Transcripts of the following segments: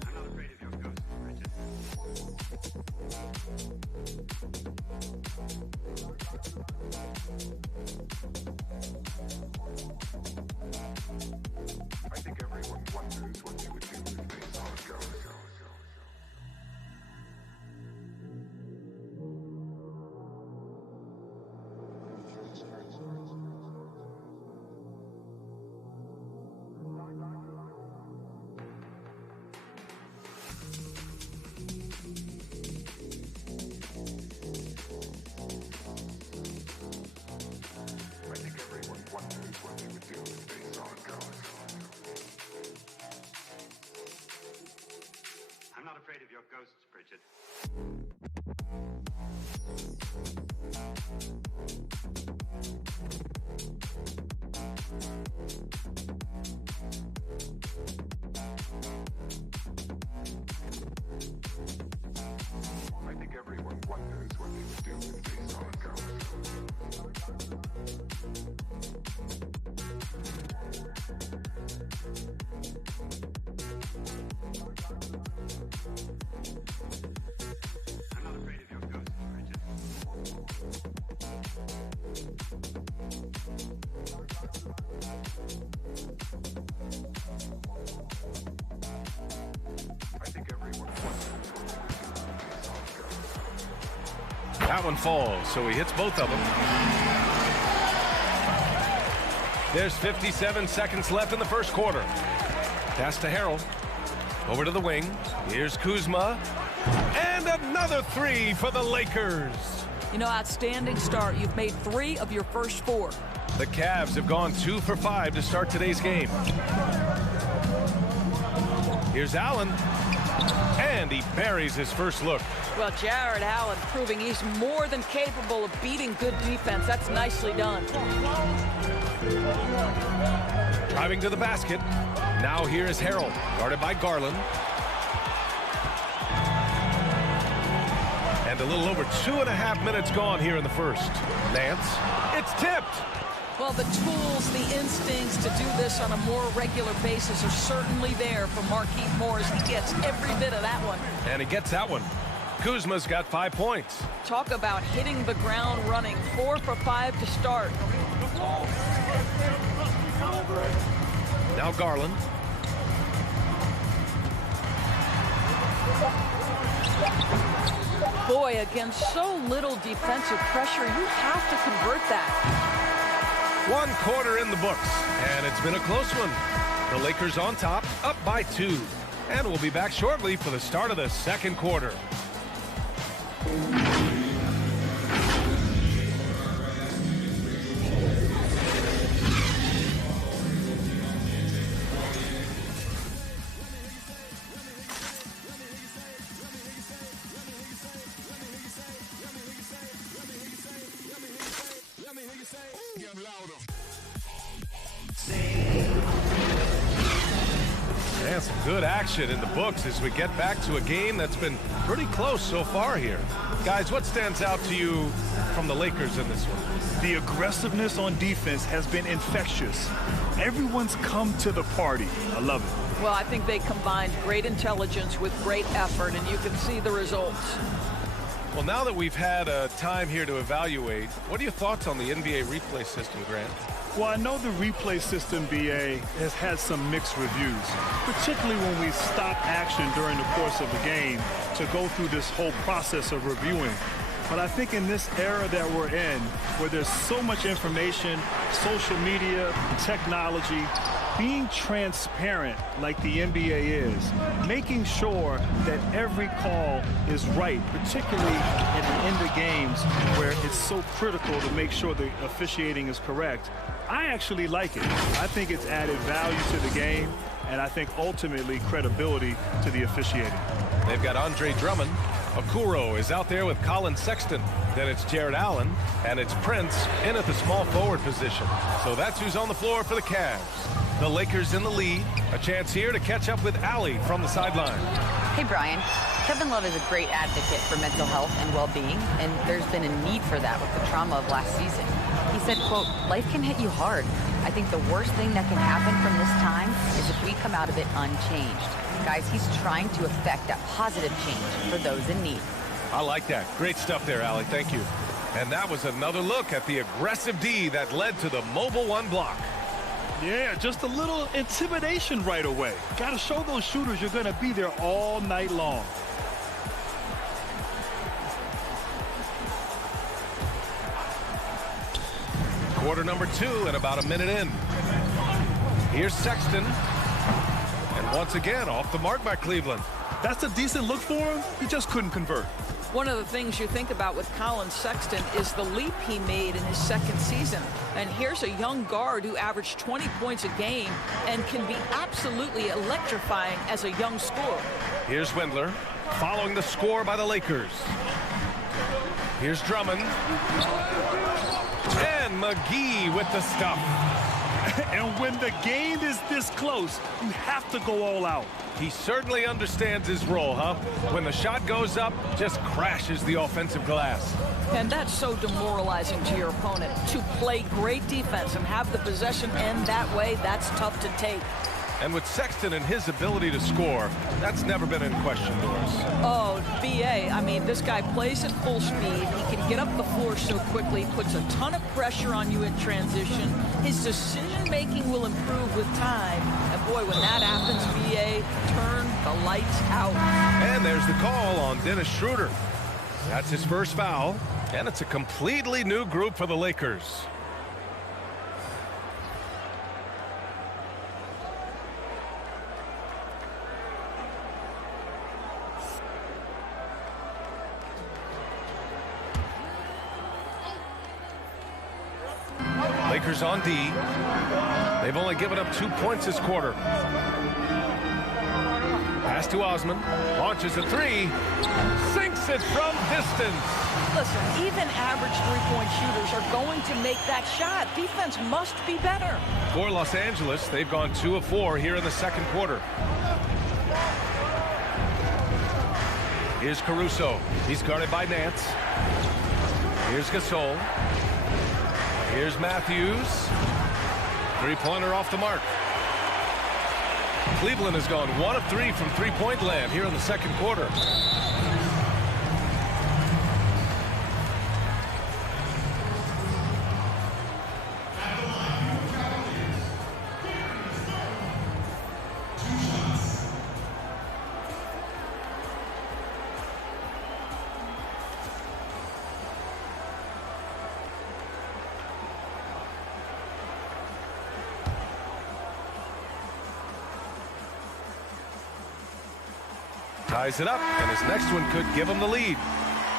I'm not afraid of your ghosts, Bridget. I think everyone wonders what they would do if they saw a ghost. I'm not afraid of your ghosts, Bridget. I think everyone wonders what they would do if they saw a ghost. That one falls, so he hits both of them. There's 57 seconds left in the first quarter. Pass to Harrell. Over to the wing. Here's Kuzma. And another three for the Lakers. You know, outstanding start. You've made 3 of your first 4. The Cavs have gone 2 for 5 to start today's game. Here's Allen. And he buries his first look. Well, Jared Allen proving he's more than capable of beating good defense. That's nicely done. Driving to the basket. Now here is Harrell, guarded by Garland. And a little over 2.5 minutes gone here in the first. Nance, it's tipped. Well, the tools, the instincts to do this on a more regular basis are certainly there for Markieff Morris. He gets every bit of that one. And he gets that one. Kuzma's got 5 points. Talk about hitting the ground running. 4 for 5 to start. Now Garland. Boy, against so little defensive pressure, you have to convert that. 1 quarter in the books, and it's been a close one. The Lakers on top, up by 2. And we'll be back shortly for the start of the second quarter. And some good action in the books as we get back to a game that's been pretty close so far here. Guys, what stands out to you from the Lakers in this one? The aggressiveness on defense has been infectious. Everyone's come to the party. I love it. Well, I think they combined great intelligence with great effort, and you can see the results. Well, now that we've had a time here to evaluate, what are your thoughts on the NBA replay system, Grant? Well, I know the replay system, BA, has had some mixed reviews, particularly when we stop action during the course of the game to go through this whole process of reviewing. But I think in this era that we're in, where there's so much information, social media, technology, being transparent like the NBA is, making sure that every call is right, particularly at the end of games where it's so critical to make sure the officiating is correct, I actually like it. I think it's added value to the game, and I think ultimately credibility to the officiating. They've got Andre Drummond. Okoro is out there with Colin Sexton. Then it's Jared Allen, and it's Prince in at the small forward position. So that's who's on the floor for the Cavs. The Lakers in the lead. A chance here to catch up with Allie from the sideline. Hey, Brian. Kevin Love is a great advocate for mental health and well-being, and there's been a need for that with the trauma of last season. He said, quote, "Life can hit you hard. I think the worst thing that can happen from this time is if we come out of it unchanged." Guys, he's trying to effect that positive change for those in need. I like that. Great stuff there, Allie. Thank you. And that was another look at the aggressive D that led to the mobile one block. Yeah, just a little intimidation right away. Got to show those shooters you're going to be there all night long. Quarter number 2 and about a minute in. Here's Sexton. And once again, off the mark by Cleveland. That's a decent look for him. He just couldn't convert. One of the things you think about with Colin Sexton is the leap he made in his second season. And here's a young guard who averaged 20 points a game and can be absolutely electrifying as a young scorer. Here's Wendler following the score by the Lakers. Here's Drummond. And McGee with the stuff. And when the game is this close, you have to go all out. He certainly understands his role, huh? When the shot goes up, just crashes the offensive glass. And that's so demoralizing to your opponent. To play great defense and have the possession end that way, that's tough to take. And with Sexton and his ability to score, that's never been in question, Doris. Oh, BA, I mean, this guy plays at full speed. He can get up the floor so quickly, puts a ton of pressure on you in transition. His decision-making will improve with time. And boy, when that happens, BA, turn the lights out. And there's the call on Dennis Schroeder. That's his first foul, and it's a completely new group for the Lakers. Lakers on D. They've only given up 2 points this quarter. Pass to Osman. Launches a three. Sinks it from distance. Listen, even average three-point shooters are going to make that shot. Defense must be better. For Los Angeles, they've gone 2 of 4 here in the second quarter. Here's Caruso. He's guarded by Nance. Here's Gasol. Here's Matthews. Three-pointer off the mark. Cleveland has gone 1 of 3 from three-point land here in the second quarter. Ties it up, and his next one could give him the lead.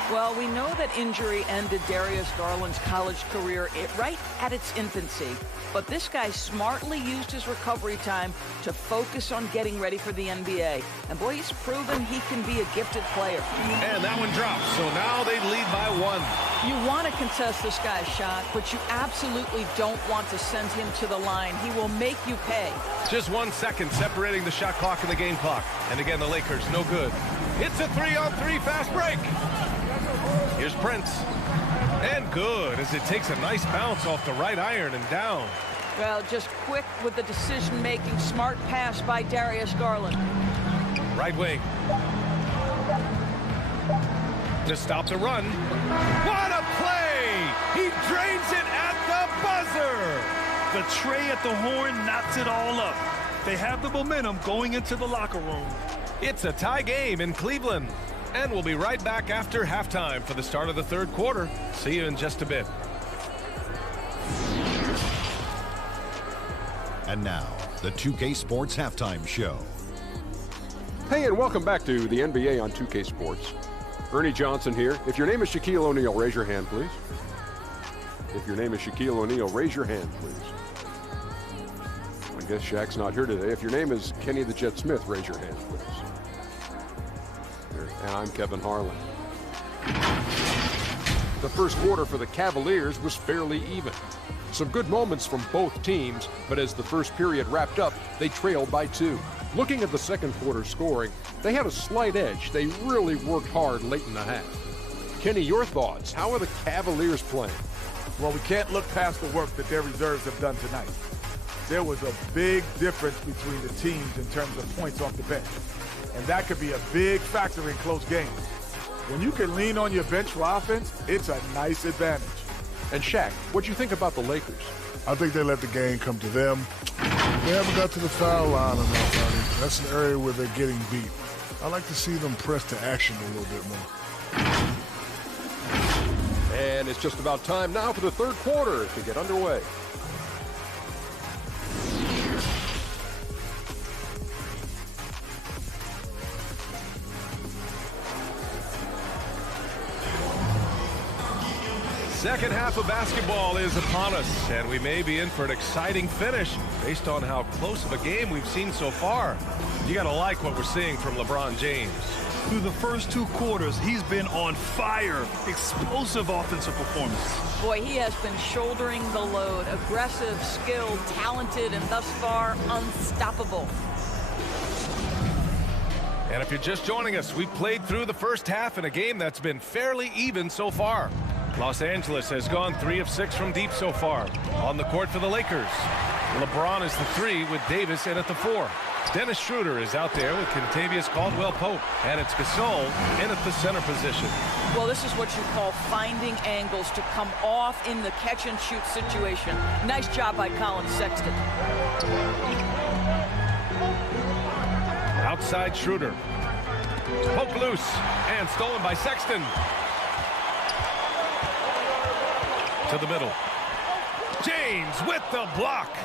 Well, we know that injury ended Darius Garland's college career right at its infancy. But this guy smartly used his recovery time to focus on getting ready for the NBA. And boy, he's proven he can be a gifted player. And that one drops, so now they lead by 1. You want to contest this guy's shot, but you absolutely don't want to send him to the line. He will make you pay. Just 1 second separating the shot clock and the game clock. And again, the Lakers, no good. It's a 3-on-3 fast break. Here's Prince. And good, as it takes a nice bounce off the right iron and down. Well, just quick with the decision-making, smart pass by Darius Garland. Right wing. To stop the run. What a play! He drains it at the buzzer! The tray at the horn knocks it all up. They have the momentum going into the locker room. It's a tie game in Cleveland. And we'll be right back after halftime for the start of the third quarter. See you in just a bit. And now, the 2K Sports Halftime Show. Hey, and welcome back to the NBA on 2K Sports. Ernie Johnson here. If your name is Shaquille O'Neal, raise your hand, please. If your name is Shaquille O'Neal, raise your hand, please. I guess Shaq's not here today. If your name is Kenny the Jet Smith, raise your hand, please. And I'm Kevin Harlan. The first quarter for the Cavaliers was fairly even. Some good moments from both teams, but as the first period wrapped up, they trailed by 2. Looking at the second quarter scoring, they had a slight edge. They really worked hard late in the half. Kenny, your thoughts? How are the Cavaliers playing? Well, we can't look past the work that their reserves have done tonight. There was a big difference between the teams in terms of points off the bench. And that could be a big factor in close games. When you can lean on your bench for offense, it's a nice advantage. And Shaq, what do you think about the Lakers? I think they let the game come to them. They haven't got to the foul line enough, honey. That's an area where they're getting beat. I like to see them press to action a little bit more. And it's just about time now for the third quarter to get underway. Second half of basketball is upon us, and we may be in for an exciting finish based on how close of a game we've seen so far. You got to like what we're seeing from LeBron James. Through the first 2 quarters, he's been on fire. Explosive offensive performance. Boy, he has been shouldering the load. Aggressive, skilled, talented, and thus far, unstoppable. And if you're just joining us, we've played through the first half in a game that's been fairly even so far. Los Angeles has gone 3 of 6 from deep so far. On the court for the Lakers, LeBron is the 3 with Davis in at the 4. Dennis Schroeder is out there with Kentavious Caldwell-Pope, and it's Gasol in at the center position. Well, this is what you call finding angles to come off in the catch-and-shoot situation. Nice job by Colin Sexton. Outside Schroeder. Poke loose and stolen by Sexton. To the middle. James with the block.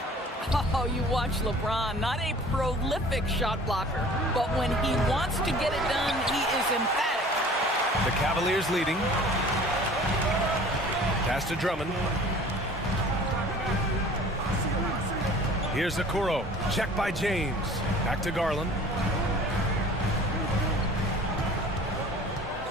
Oh, you watch LeBron, not a prolific shot blocker, but when he wants to get it done, he is emphatic. The Cavaliers leading. Pass to Drummond. Here's Okoro. Check by James. Back to Garland.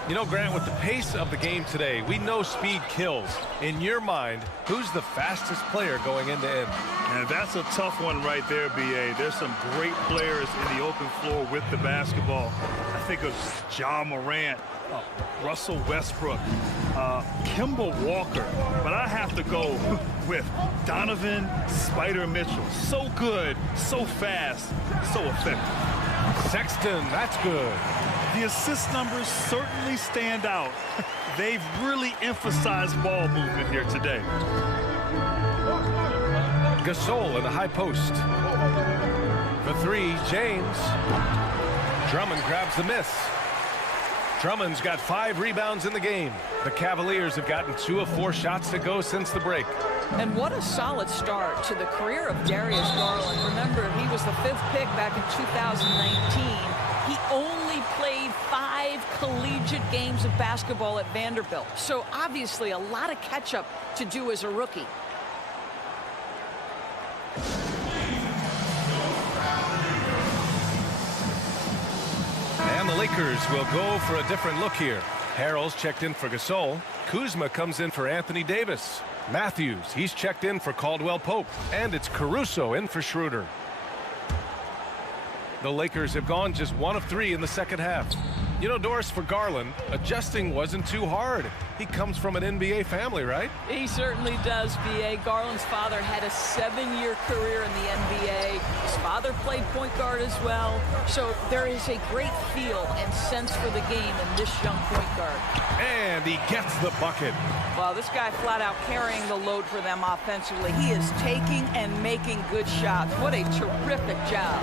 You know, Grant, with the pace of the game today, we know speed kills. In your mind, who's the fastest player going end to end? And that's a tough one right there, B.A. There's some great players in the open floor with the basketball. I think of Ja Morant, Russell Westbrook, Kemba Walker. But I have to go with Donovan Spider Mitchell. So good, so fast, so effective. Sexton, that's good. The assist numbers certainly stand out. They've really emphasized ball movement here today. Gasol in the high post. For 3, James. Drummond grabs the miss. Drummond's got 5 rebounds in the game. The Cavaliers have gotten 2 of 4 shots to go since the break. And what a solid start to the career of Darius Garland. Remember, he was the 5th pick back in 2019. He only played 5 collegiate games of basketball at Vanderbilt. So obviously a lot of catch-up to do as a rookie. And the Lakers will go for a different look here. Harrell's checked in for Gasol. Kuzma comes in for Anthony Davis. Matthews, he's checked in for Caldwell-Pope. And it's Caruso in for Schroeder. The Lakers have gone just 1 of 3 in the second half. You know, Doris, for Garland, adjusting wasn't too hard. He comes from an NBA family, right? He certainly does, B.A. Garland's father had a 7-year career in the NBA. His father played point guard as well. So there is a great feel and sense for the game in this young point guard. And he gets the bucket. Well, this guy flat out carrying the load for them offensively. He is taking and making good shots. What a terrific job.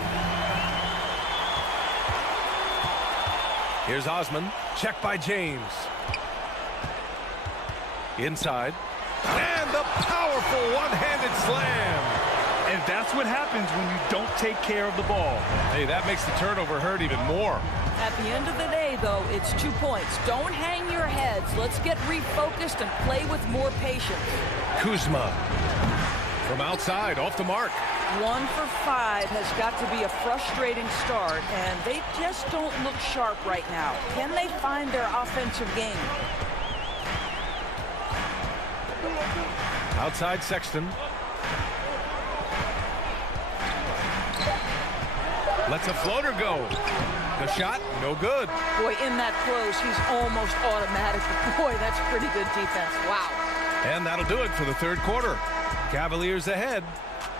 Here's Osman, checked by James. Inside, and the powerful one-handed slam. And that's what happens when you don't take care of the ball. Hey, that makes the turnover hurt even more. At the end of the day, though, it's 2 points. Don't hang your heads. Let's get refocused and play with more patience. Kuzma from outside, off the mark. 1 for 5 has got to be a frustrating start, and they just don't look sharp right now. Can they find their offensive game? Outside Sexton. Lets a floater go. The shot, no good. Boy, in that close, he's almost automatic. Boy, that's pretty good defense. Wow. And that'll do it for the third quarter. Cavaliers ahead,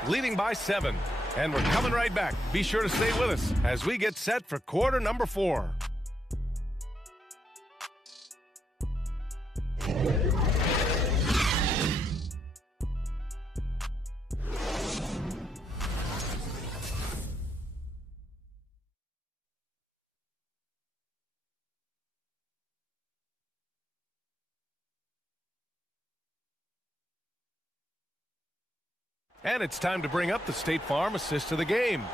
leading by 7. And we're coming right back. Be sure to stay with us as we get set for quarter number 4. And it's time to bring up the State Farm assist of the game.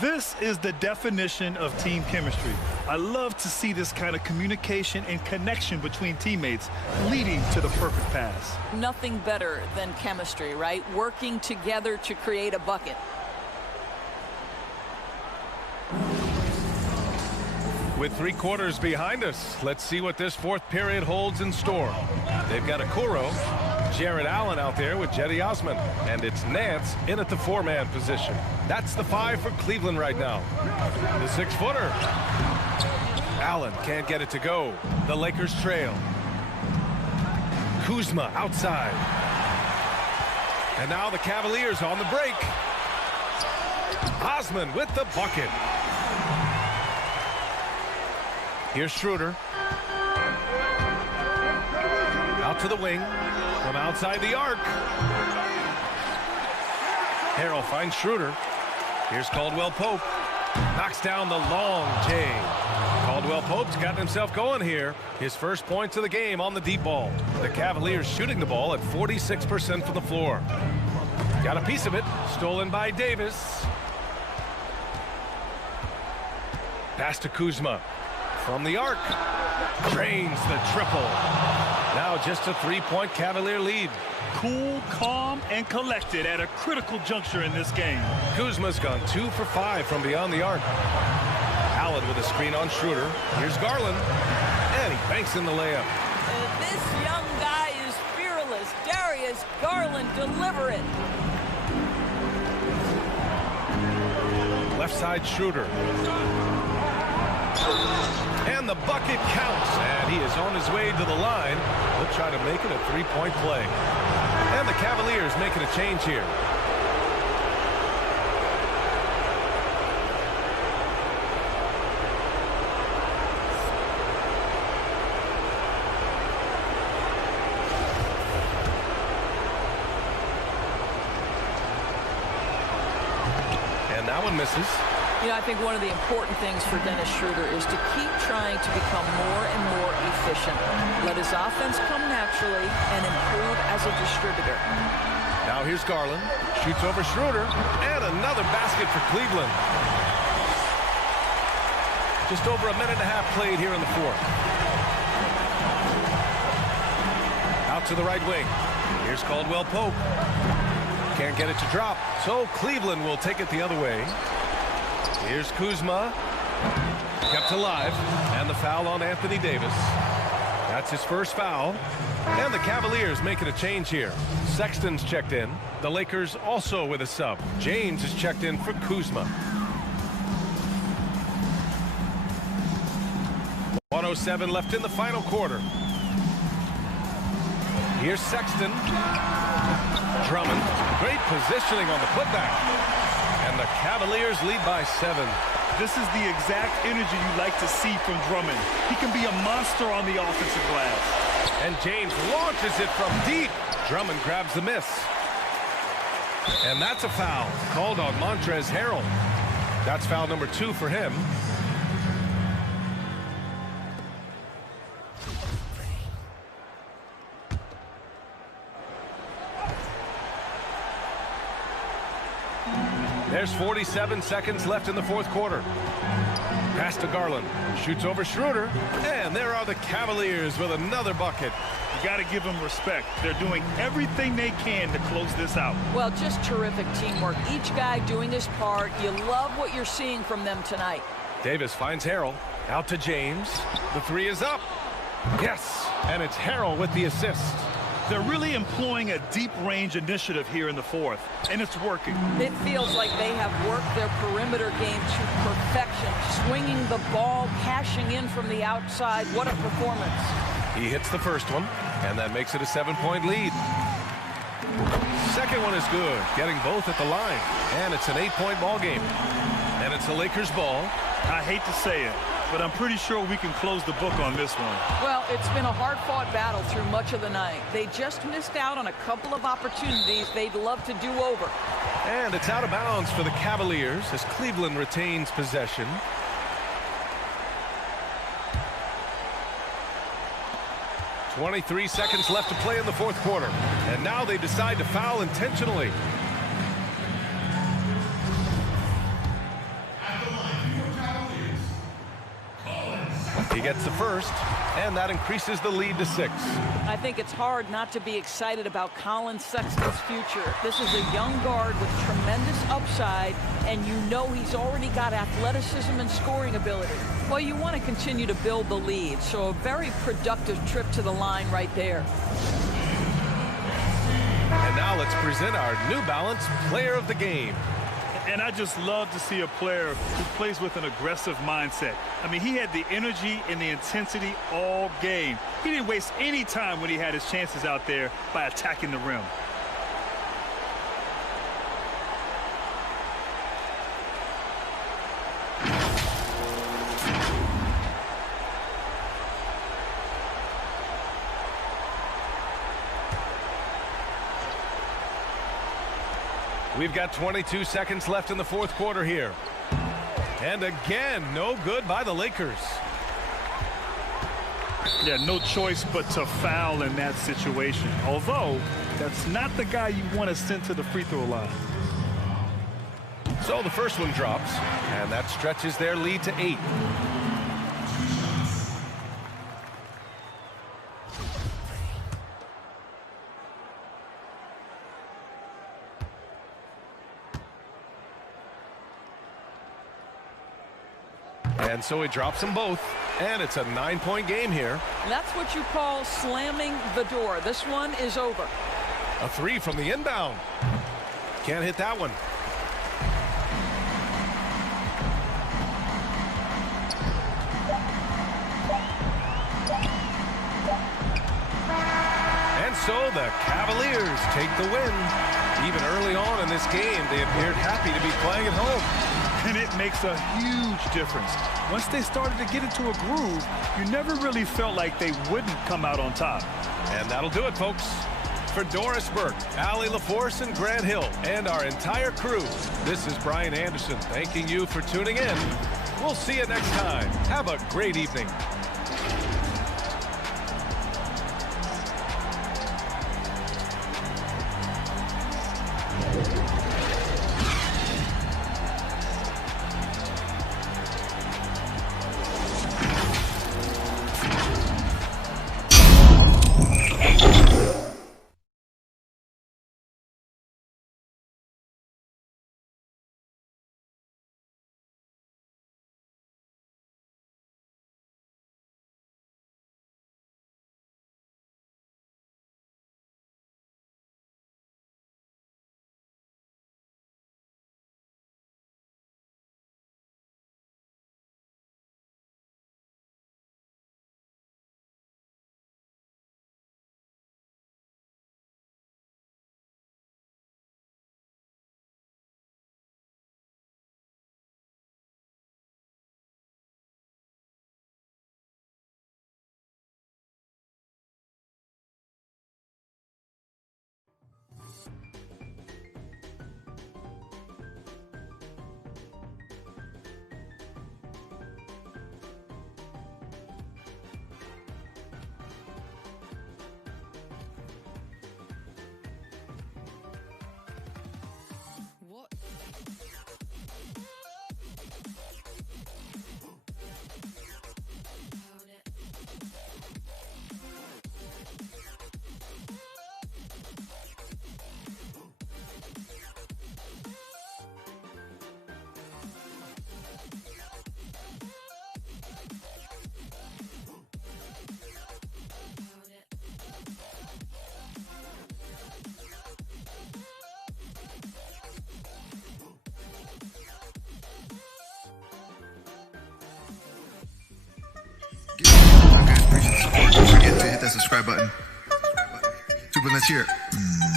This is the definition of team chemistry. I love to see this kind of communication and connection between teammates leading to the perfect pass. Nothing better than chemistry, right? Working together to create a bucket. With 3 quarters behind us, let's see what this fourth period holds in store. They've got Okoro, Jared Allen out there with Jetty Osman, and it's Nance in at the 4-man position. That's the 5 for Cleveland right now. The 6-footer. Allen can't get it to go. The Lakers trail. Kuzma outside. And now the Cavaliers on the break. Osman with the bucket. Here's Schroeder. Out to the wing. From outside the arc. Harrell finds Schroeder. Here's Caldwell Pope. Knocks down the long J. Caldwell Pope's gotten himself going here. His first points of the game on the deep ball. The Cavaliers shooting the ball at 46% from the floor. Got a piece of it. Stolen by Davis. Pass to Kuzma. From the arc. Drains the triple. Now just a 3-point Cavalier lead. Cool, calm, and collected at a critical juncture in this game. Kuzma's gone 2 for 5 from beyond the arc. Allen with a screen on Schroeder. Here's Garland. And he banks in the layup. This young guy is fearless. Darius Garland, deliver it. Left side Schroeder. And the bucket counts. And he is on his way to the line. He'll try to make it a 3-point play. And the Cavaliers making a change here. And that one misses. You know, I think one of the important things for Dennis Schroeder is to keep trying to become more and more efficient. Let his offense come naturally and improve as a distributor. Now here's Garland. Shoots over Schroeder. And another basket for Cleveland. Just over a minute and a half played here in the fourth. Out to the right wing. Here's Caldwell Pope. Can't get it to drop. So Cleveland will take it the other way. Here's Kuzma, kept alive, and the foul on Anthony Davis. That's his first foul, and the Cavaliers making a change here. Sexton's checked in. The Lakers also with a sub. James is checked in for Kuzma. 1:07 left in the final quarter. Here's Sexton. Drummond, great positioning on the putback. And the Cavaliers lead by 7. This is the exact energy you like to see from Drummond. He can be a monster on the offensive glass. And James launches it from deep. Drummond grabs the miss. And that's a foul called on Montrezl Harrell. That's foul number 2 for him. There's 47 seconds left in the fourth quarter. Pass to Garland. Shoots over Schroeder. And there are the Cavaliers with another bucket. You got to give them respect. They're doing everything they can to close this out. Well, just terrific teamwork. Each guy doing his part. You love what you're seeing from them tonight. Davis finds Harrell. Out to James. The 3 is up. Yes. And it's Harrell with the assist. They're really employing a deep range initiative here in the fourth, and it's working. It feels like they have worked their perimeter game to perfection, swinging the ball, cashing in from the outside. What a performance. He hits the first one, and that makes it a 7-point lead. Second one is good, getting both at the line, and it's an 8-point ball game. And it's the Lakers ball. I hate to say it, but I'm pretty sure we can close the book on this one. Well, it's been a hard-fought battle through much of the night. They just missed out on a couple of opportunities they'd love to do over. And it's out of bounds for the Cavaliers as Cleveland retains possession. .23 seconds left to play in the fourth quarter. And now they decide to foul intentionally. He gets the first, and that increases the lead to 6. I think it's hard not to be excited about Colin Sexton's future. This is a young guard with tremendous upside, and you know he's already got athleticism and scoring ability. Well, you want to continue to build the lead, so a very productive trip to the line right there. And now let's present our New Balance Player of the Game. And I just love to see a player who plays with an aggressive mindset. I mean, he had the energy and the intensity all game. He didn't waste any time when he had his chances out there by attacking the rim. We've got 22 seconds left in the fourth quarter here. And again, no good by the Lakers. Yeah, no choice but to foul in that situation. Although, that's not the guy you want to send to the free throw line. So the first one drops, and that stretches their lead to 8. And so he drops them both, and it's a 9-point game here. That's what you call slamming the door. This one is over. A 3 from the inbound. Can't hit that one. And so the Cavaliers take the win. Even early on in this game, they appeared happy to be playing at home. And it makes a huge difference. Once they started to get into a groove, you never really felt like they wouldn't come out on top. And that'll do it, folks. For Doris Burke, Allie LaForce, and Grant Hill, and our entire crew, this is Brian Anderson thanking you for tuning in. We'll see you next time. Have a great evening. subscribe button. Super, let's hear it.